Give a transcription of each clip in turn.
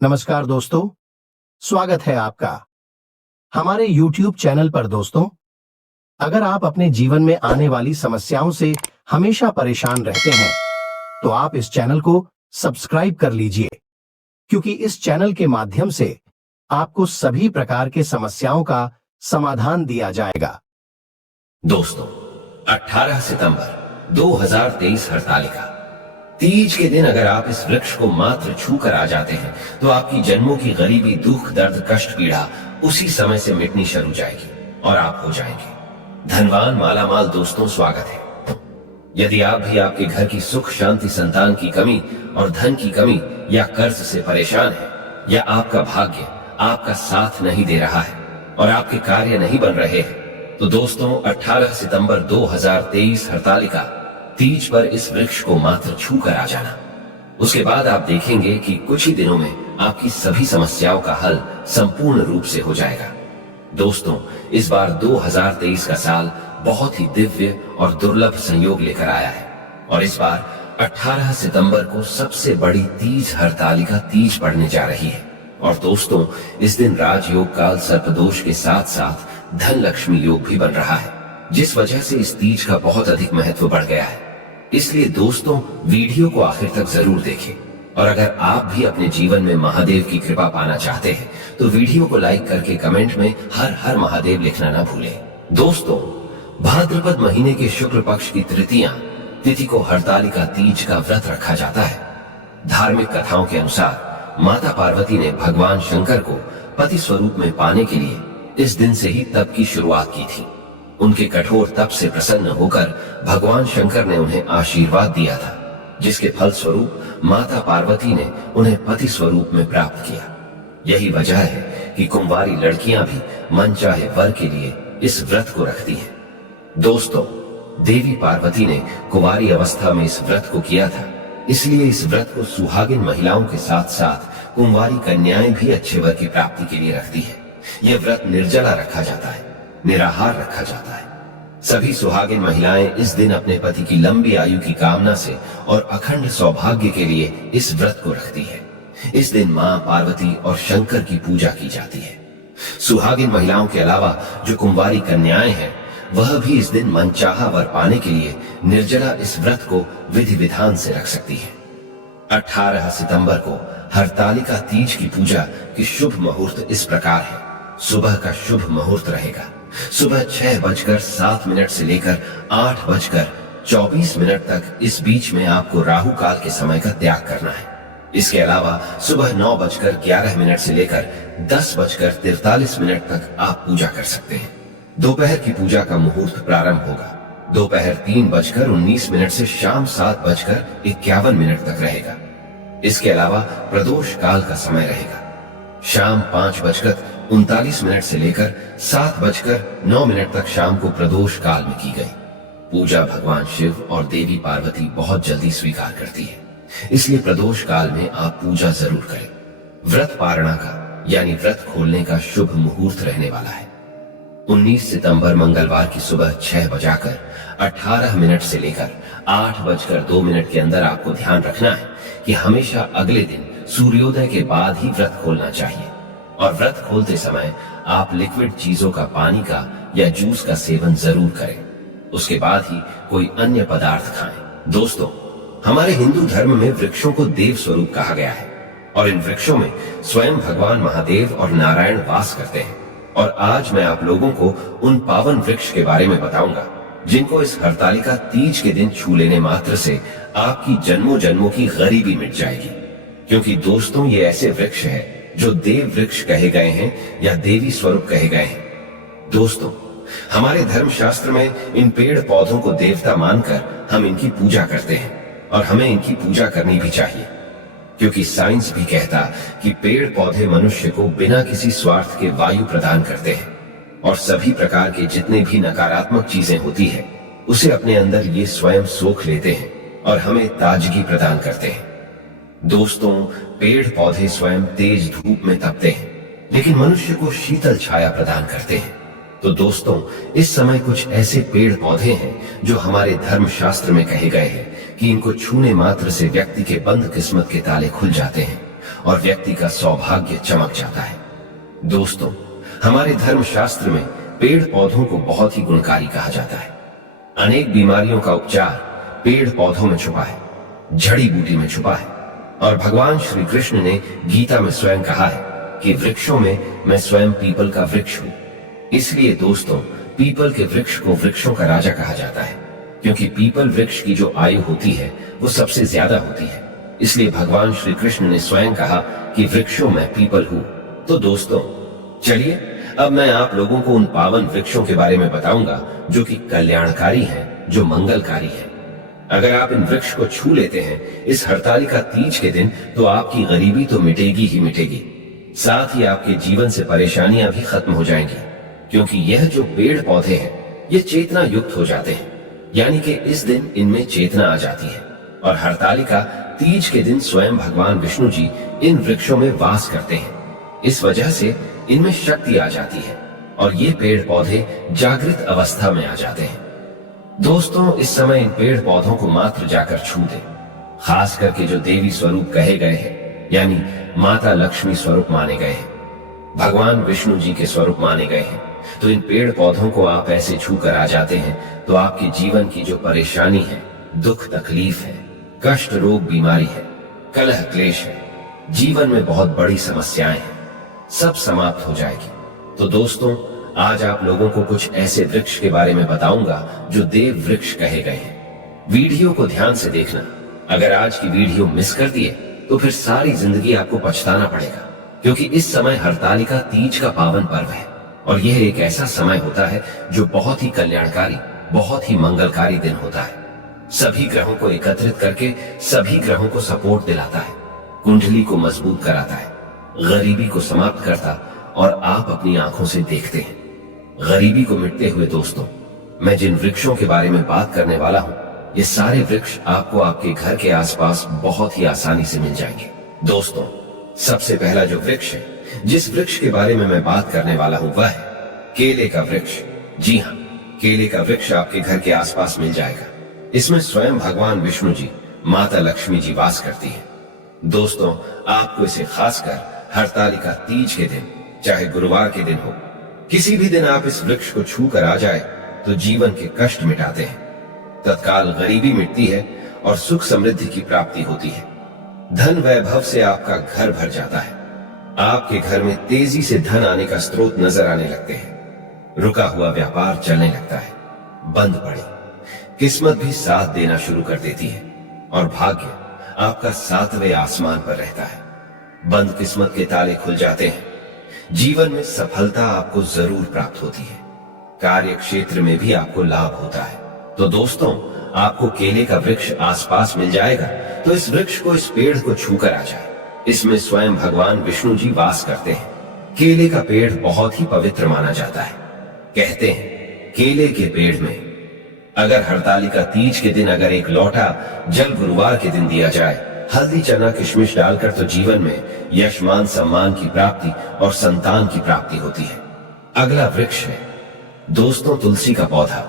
नमस्कार दोस्तों, स्वागत है आपका हमारे YouTube चैनल पर। दोस्तों, अगर आप अपने जीवन में आने वाली समस्याओं से हमेशा परेशान रहते हैं, तो आप इस चैनल को सब्सक्राइब कर लीजिए, क्योंकि इस चैनल के माध्यम से आपको सभी प्रकार के समस्याओं का समाधान दिया जाएगा। दोस्तों, 18 सितंबर 2023 हरतालिका तीज के दिन अगर आप इस वृक्ष को मात्र छू कर आ जाते हैं, तो आपकी जन्मों की गरीबी, दुख, दर्द, कष्ट, पीड़ा उसी समय से मिटनी शुरू जाएगी और आप हो जाएंगे धनवान, मालामाल। दोस्तों, स्वागत है। यदि आप भी आपके घर की सुख शांति, संतान की कमी और धन की कमी या कर्ज से परेशान हैं, या आपका भाग्य आपका साथ नहीं दे रहा है और आपके कार्य नहीं बन रहे हैं, तो दोस्तों 18 सितंबर 2023 हरतालिका तीज पर इस वृक्ष को मात्र छू कर आ जाना। उसके बाद आप देखेंगे कि कुछ ही दिनों में आपकी सभी समस्याओं का हल संपूर्ण रूप से हो जाएगा। दोस्तों, इस बार 2023 का साल बहुत ही दिव्य और दुर्लभ संयोग लेकर आया है और इस बार 18 सितंबर को सबसे बड़ी तीज हरतालिका तीज पड़ने जा रही है। और दोस्तों, इस दिन राजयोग काल सर्पदोष के साथ साथ धन लक्ष्मी योग भी बन रहा है, जिस वजह से इस तीज का बहुत अधिक महत्व बढ़ गया है। इसलिए दोस्तों, वीडियो को आखिर तक जरूर देखें और अगर आप भी अपने जीवन में महादेव की कृपा पाना चाहते हैं, तो वीडियो को लाइक करके कमेंट में हर हर महादेव लिखना ना भूलें। दोस्तों, भाद्रपद महीने के शुक्ल पक्ष की तृतीया तिथि को हरतालिका तीज का व्रत रखा जाता है। धार्मिक कथाओं के अनुसार माता पार्वती ने भगवान शंकर को पति स्वरूप में पाने के लिए इस दिन से ही तप की शुरुआत की थी। उनके कठोर तप से प्रसन्न होकर भगवान शंकर ने उन्हें आशीर्वाद दिया था, जिसके फल स्वरूप माता पार्वती ने उन्हें पति स्वरूप में प्राप्त किया। यही वजह है कि कुंवारी लड़कियां भी मनचाहे वर के लिए इस व्रत को रखती हैं। दोस्तों, देवी पार्वती ने कुंवारी अवस्था में इस व्रत को किया था, इसलिए इस व्रत को सुहागिन महिलाओं के साथ साथ कुंवारी कन्याएं भी अच्छे वर की प्राप्ति के लिए रखती है। यह व्रत निर्जला रखा जाता है, निराहार रखा जाता है। सभी सुहागिन महिलाएं इस दिन अपने पति की लंबी आयु की कामना से और अखंड सौभाग्य के लिए इस व्रत को रखती है। इस दिन मां पार्वती और शंकर की पूजा की जाती है। सुहागिन महिलाओं के अलावा जो कुंवारी कन्याएं हैं, वह भी इस दिन मनचाहा वर पाने के लिए निर्जला इस व्रत को विधि विधान से रख सकती है। 18 सितंबर को हरतालिका तीज की पूजा की शुभ मुहूर्त इस प्रकार है। सुबह का शुभ मुहूर्त रहेगा सुबह 6:07 से लेकर 8:24 तक। इस बीच में आपको राहु काल के समय का त्याग करना है। इसके अलावा सुबह 9:11 से लेकर 10:43 तक आप पूजा कर सकते हैं। दोपहर की पूजा का मुहूर्त प्रारंभ होगा दोपहर 3:19 से शाम 7:51 तक रहेगा। इसके अलावा प्रदोष काल का समय रहेगा शाम 5:39 से लेकर 7:09 तक। शाम को प्रदोष काल में की गई पूजा भगवान शिव और देवी पार्वती बहुत जल्दी स्वीकार करती है, इसलिए प्रदोष काल में आप पूजा जरूर करें। व्रत पारणा का यानी व्रत खोलने का शुभ मुहूर्त रहने वाला है 19 सितंबर मंगलवार की सुबह 6:18 से लेकर 8:02 के अंदर। आपको ध्यान रखना है कि हमेशा अगले दिन सूर्योदय के बाद ही व्रत खोलना चाहिए और व्रत खोलते समय आप लिक्विड चीजों का, पानी का या जूस का सेवन जरूर करें। उसके बाद ही कोई अन्य पदार्थ खाएं। दोस्तों, हमारे हिंदू धर्म में वृक्षों को देव स्वरूप कहा गया है और इन वृक्षों में स्वयं भगवान महादेव और नारायण वास करते हैं। और आज मैं आप लोगों को उन पावन वृक्ष के बारे में बताऊंगा जिनको इस हरतालिका तीज के दिन छू लेने मात्र से आपकी जन्मों जन्मों की गरीबी मिट जाएगी। क्योंकि दोस्तों, ये ऐसे वृक्ष हैं जो देव वृक्ष कहे गए हैं या देवी स्वरूप कहे गए हैं। दोस्तों, हमारे धर्म शास्त्र में इन पेड़ पौधों को देवता मानकर हम इनकी पूजा करते हैं और हमें इनकी पूजा करनी भी चाहिए, क्योंकि साइंस भी कहता कि पेड़ पौधे मनुष्य को बिना किसी स्वार्थ के वायु प्रदान करते हैं और सभी प्रकार के जितने भी नकारात्मक चीजें होती है उसे अपने अंदर ये स्वयं सोख लेते हैं और हमें ताजगी प्रदान करते हैं। दोस्तों, पेड़ पौधे स्वयं तेज धूप में तपते हैं, लेकिन मनुष्य को शीतल छाया प्रदान करते हैं। तो दोस्तों, इस समय कुछ ऐसे पेड़ पौधे हैं जो हमारे धर्म शास्त्र में कहे गए हैं कि इनको छूने मात्र से व्यक्ति के बंद किस्मत के ताले खुल जाते हैं और व्यक्ति का सौभाग्य चमक जाता है। दोस्तों, हमारे धर्मशास्त्र में पेड़ पौधों को बहुत ही गुणकारी कहा जाता है। अनेक बीमारियों का उपचार पेड़ पौधों में छुपा है, जड़ी बूटी में छुपा है। और भगवान श्री कृष्ण ने गीता में स्वयं कहा है कि वृक्षों में मैं स्वयं पीपल का वृक्ष हूं। इसलिए दोस्तों, पीपल के वृक्ष को वृक्षों का राजा कहा जाता है, क्योंकि पीपल वृक्ष की जो आयु होती है वो सबसे ज्यादा होती है। इसलिए भगवान श्री कृष्ण ने स्वयं कहा कि वृक्षों में पीपल हूं। तो दोस्तों, चलिए अब मैं आप लोगों को उन पावन वृक्षों के बारे में बताऊंगा जो कि कल्याणकारी हैं, जो मंगलकारी हैं। अगर आप इन वृक्ष को छू लेते हैं इस हरतालिका तीज के दिन, तो आपकी गरीबी तो मिटेगी ही मिटेगी, साथ ही आपके जीवन से परेशानियां भी खत्म हो जाएंगी, क्योंकि यह जो पेड़ पौधे हैं ये चेतना युक्त हो जाते हैं, यानी कि इस दिन इनमें चेतना आ जाती है। और हरतालिका तीज के दिन स्वयं भगवान विष्णु जी इन वृक्षों में वास करते हैं। इस वजह से इनमें शक्ति आ जाती है और ये पेड़ पौधे जागृत अवस्था में आ जाते हैं। दोस्तों, इस समय इन पेड़ पौधों को मात्र जाकर छू दें। खास करके जो देवी स्वरूप कहे गए हैं, यानी माता लक्ष्मी स्वरूप माने गए हैं, भगवान विष्णु जी के स्वरूप माने गए हैं, तो इन पेड़ पौधों को आप ऐसे छू कर आ जाते हैं तो आपके जीवन की जो परेशानी है, दुख तकलीफ है, कष्ट रोग बीमारी है, कलह क्लेश है, जीवन में बहुत बड़ी समस्याएं हैं, सब समाप्त हो जाएगी। तो दोस्तों, आज आप लोगों को कुछ ऐसे वृक्ष के बारे में बताऊंगा जो देव वृक्ष कहे गए हैं। वीडियो को ध्यान से देखना। अगर आज की वीडियो मिस कर दिए तो फिर सारी जिंदगी आपको पछताना पड़ेगा, क्योंकि इस समय हरतालिका तीज का पावन पर्व है और यह एक ऐसा समय होता है जो बहुत ही कल्याणकारी, बहुत ही मंगलकारी दिन होता है। सभी ग्रहों को एकत्रित करके सभी ग्रहों को सपोर्ट दिलाता है, कुंडली को मजबूत कराता है, गरीबी को समाप्त करता और आप अपनी आंखों से देखते हैं गरीबी को मिटते हुए। दोस्तों, मैं जिन वृक्षों के बारे में बात करने वाला हूं, ये सारे वृक्ष आपको आपके घर के आसपास बहुत ही आसानी से मिल जाएंगे। दोस्तों, सबसे पहला जो वृक्ष है, जिस वृक्ष के बारे में मैं बात करने वाला हूं, वह है केले का वृक्ष। जी हाँ, केले का वृक्ष आपके घर के आसपास मिल जाएगा। इसमें स्वयं भगवान विष्णु जी, माता लक्ष्मी जी वास करती है। दोस्तों, आपको इसे खासकर हरतालिका तीज के दिन, चाहे गुरुवार के दिन हो, किसी भी दिन आप इस वृक्ष को छू कर आ जाए तो जीवन के कष्ट मिटाते हैं, तत्काल गरीबी मिटती है और सुख समृद्धि की प्राप्ति होती है। धन वैभव से आपका घर भर जाता है। आपके घर में तेजी से धन आने का स्रोत नजर आने लगते हैं। रुका हुआ व्यापार चलने लगता है। बंद पड़ी किस्मत भी साथ देना शुरू कर देती है और भाग्य आपका 7वें आसमान पर रहता है। बंद किस्मत के ताले खुल जाते हैं। जीवन में सफलता आपको जरूर प्राप्त होती है। कार्य क्षेत्र में भी आपको लाभ होता है। तो दोस्तों, आपको केले का वृक्ष आसपास मिल जाएगा तो इस वृक्ष को, इस पेड़ को छूकर आ जाए। इसमें स्वयं भगवान विष्णु जी वास करते हैं। केले का पेड़ बहुत ही पवित्र माना जाता है। कहते हैं केले के पेड़ में अगर हरतालिका तीज के दिन अगर एक लोटा जल गुरुवार के दिन दिया जाए, हल्दी चना किशमिश डालकर, तो जीवन में यश मान सम्मान की प्राप्ति और संतान की प्राप्ति होती है। अगला वृक्ष है दोस्तों तुलसी का पौधा।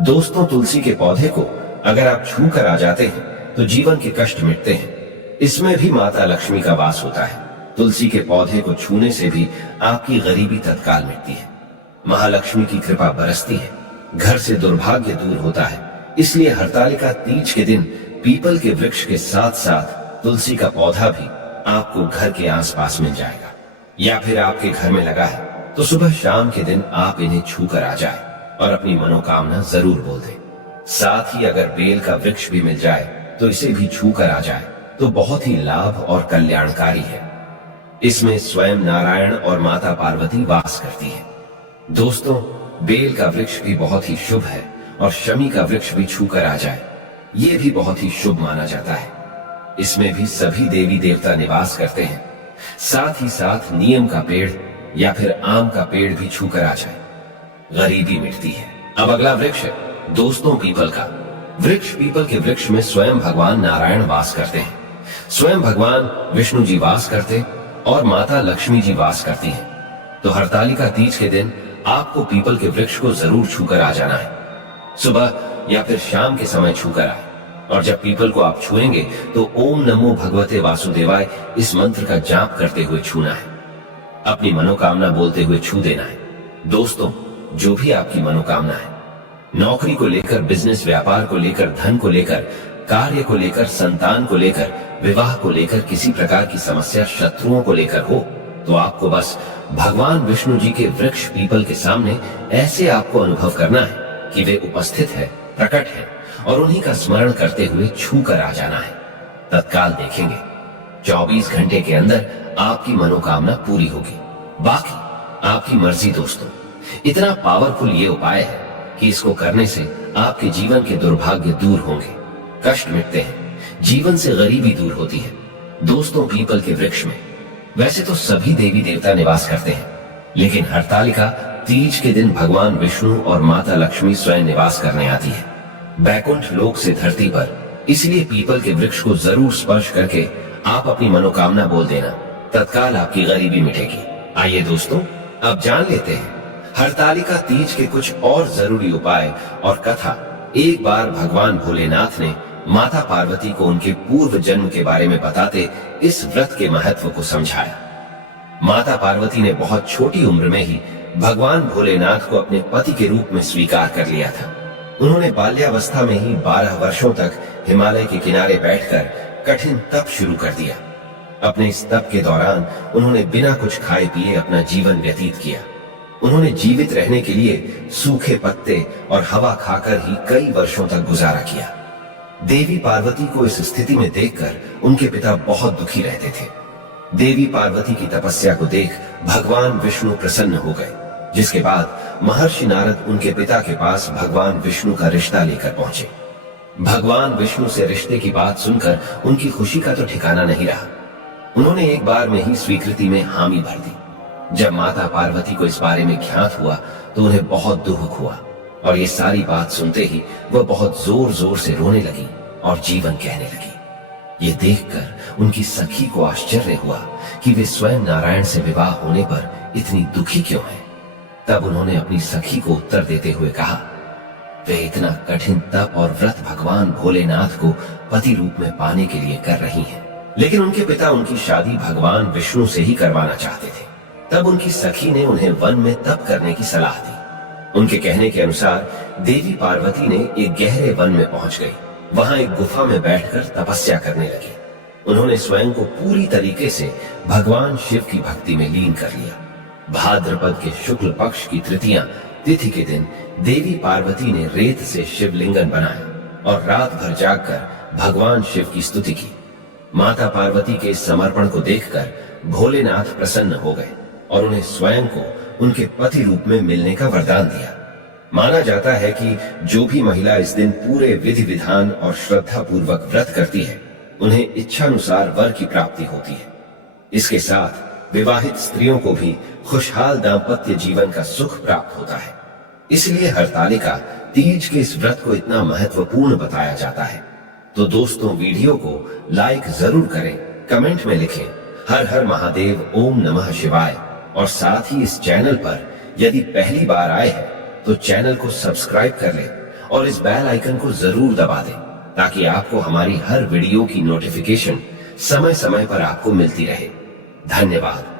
दोस्तों, तुलसी के पौधे को अगर आप छू कर आ जाते हैं तो जीवन के कष्ट मिटते हैं। इसमें भी माता लक्ष्मी का वास होता है। तुलसी के पौधे को छूने से भी आपकी गरीबी तत्काल मिटती है, महालक्ष्मी की कृपा बरसती है, घर से दुर्भाग्य दूर होता है। इसलिए हरतालिका तीज के दिन पीपल के वृक्ष के साथ साथ तुलसी का पौधा भी आपको घर के आसपास मिल जाएगा, या फिर आपके घर में लगा है तो सुबह शाम के दिन आप इन्हें छू कर आ जाए और अपनी मनोकामना जरूर बोल दें। साथ ही अगर बेल का वृक्ष भी मिल जाए तो इसे भी छू कर आ जाए तो बहुत ही लाभ और कल्याणकारी है। इसमें स्वयं नारायण और माता पार्वती वास करती है। दोस्तों, बेल का वृक्ष भी बहुत ही शुभ है और शमी का वृक्ष भी छू कर आ जाए, ये भी बहुत ही शुभ माना जाता है। इसमें भी सभी देवी देवता निवास करते हैं। साथ ही साथ नीम का पेड़ या फिर आम का पेड़ भी छू कर आ जाए, गरीबी मिटती है। अब अगला वृक्ष है दोस्तों पीपल का वृक्ष। पीपल के वृक्ष में स्वयं भगवान नारायण वास करते हैं, स्वयं भगवान विष्णु जी वास करते और माता लक्ष्मी जी वास करती हैं। तो हरतालिका तीज के दिन आपको पीपल के वृक्ष को जरूर छूकर आ जाना है। सुबह या फिर शाम के समय छूकर आए। और जब पीपल को आप छुएंगे तो ओम नमो भगवते वासुदेवाय इस मंत्र का जाप करते हुए छूना है। अपनी मनोकामना बोलते हुए छू देना है। दोस्तों, जो भी आपकी मनोकामना है, नौकरी को लेकर, बिजनेस व्यापार को लेकर, धन को लेकर, कार्य को लेकर, संतान को लेकर, विवाह को लेकर, किसी प्रकार की समस्या शत्रुओं को लेकर हो, तो आपको बस भगवान विष्णु जी के वृक्ष पीपल के सामने ऐसे आपको अनुभव करना है कि वे उपस्थित है, प्रकट है, और उन्हीं का स्मरण करते हुए छू कर आ जाना है। तत्काल देखेंगे 24 घंटे के अंदर आपकी मनोकामना पूरी होगी। बाकी आपकी मर्जी। दोस्तों, इतना पावरफुल ये उपाय है कि इसको करने से आपके जीवन के दुर्भाग्य दूर होंगे, कष्ट मिटते हैं, जीवन से गरीबी दूर होती है। दोस्तों, पीपल के वृक्ष में वैसे तो सभी देवी देवता निवास करते हैं, लेकिन हरतालिका तीज के दिन भगवान विष्णु और माता लक्ष्मी स्वयं निवास करने आती है, बैकुंठ लोक से धरती पर। इसलिए पीपल के वृक्ष को जरूर स्पर्श करके आप अपनी मनोकामना बोल देना, तत्काल आपकी गरीबी मिटेगी। आइए दोस्तों, अब जान लेते हैं हरतालिका तीज के कुछ और जरूरी उपाय और कथा। एक बार भगवान भोलेनाथ ने माता पार्वती को उनके पूर्व जन्म के बारे में बताते इस व्रत के महत्व को समझाया। माता पार्वती ने बहुत छोटी उम्र में ही भगवान भोलेनाथ को अपने पति के रूप में स्वीकार कर लिया था। उन्होंने बाल्यावस्था में ही 12 वर्षों तक हिमालय के किनारे बैठकर कठिन तप शुरू कर दिया। अपने इस तप के दौरान उन्होंने बिना कुछ खाए पिए अपना जीवन व्यतीत किया। उन्होंने जीवित रहने के लिए सूखे पत्ते और हवा खाकर ही कई वर्षों तक गुजारा किया। देवी पार्वती को इस स्थिति में देखकर उनके पिता बहुत दुखी रहते थे। देवी पार्वती की तपस्या को देख भगवान विष्णु प्रसन्न हो गए, जिसके बाद महर्षि नारद उनके पिता के पास भगवान विष्णु का रिश्ता लेकर पहुंचे। भगवान विष्णु से रिश्ते की बात सुनकर उनकी खुशी का तो ठिकाना नहीं रहा। उन्होंने एक बार में ही स्वीकृति में हामी भर दी। जब माता पार्वती को इस बारे में ज्ञात हुआ तो उन्हें बहुत दुख हुआ, और ये सारी बात सुनते ही वह बहुत जोर जोर से रोने लगी और जीवन कहने लगी। ये देखकर उनकी सखी को आश्चर्य हुआ कि वे स्वयं नारायण से विवाह होने पर इतनी दुखी क्यों हैं। तब उन्होंने अपनी सखी को उत्तर देते हुए कहा, वे इतना कठिन तप और व्रत भगवान भोलेनाथ को पति रूप में पाने के लिए कर रही हैं, लेकिन उनके पिता उनकी शादी भगवान विष्णु से ही करवाना चाहते थे। तब उनकी सखी ने उन्हें वन में तप करने की सलाह दी। उनके कहने के अनुसार देवी पार्वती ने एक गहरे वन में पहुंच गई। वहां एक गुफा में बैठकर तपस्या करने लगी। उन्होंने स्वयं को पूरी तरीके से भगवान शिव की भक्ति में लीन कर लिया। भाद्रपद के शुक्ल पक्ष की तृतीया तिथि के दिन देवी पार्वती ने रेत से शिवलिंगन बनाया और रात भर जागकर भगवान शिव की स्तुति की। माता पार्वती के इस समर्पण को देखकर भोलेनाथ प्रसन्न हो गए और उन्हें स्वयं को उनके पति रूप में मिलने का वरदान दिया। माना जाता है कि जो भी महिला इस दिन पूरे विधि विधान और श्रद्धा पूर्वक व्रत करती है, उन्हें इच्छानुसार वर की प्राप्ति होती है। इसके साथ विवाहित स्त्रियों को भी खुशहाल दाम्पत्य जीवन का सुख प्राप्त होता है। इसलिए हरतालिका तीज के इस व्रत को इतना महत्वपूर्ण बताया जाता है। तो दोस्तों, वीडियो को लाइक जरूर करें, कमेंट में लिखें हर हर महादेव, ओम नमः शिवाय, और साथ ही इस चैनल पर यदि पहली बार आए हैं तो चैनल को सब्सक्राइब कर लें और इस बेल आइकन को जरूर दबा दें, ताकि आपको हमारी हर वीडियो की नोटिफिकेशन समय समय पर आपको मिलती रहे। धन्यवाद।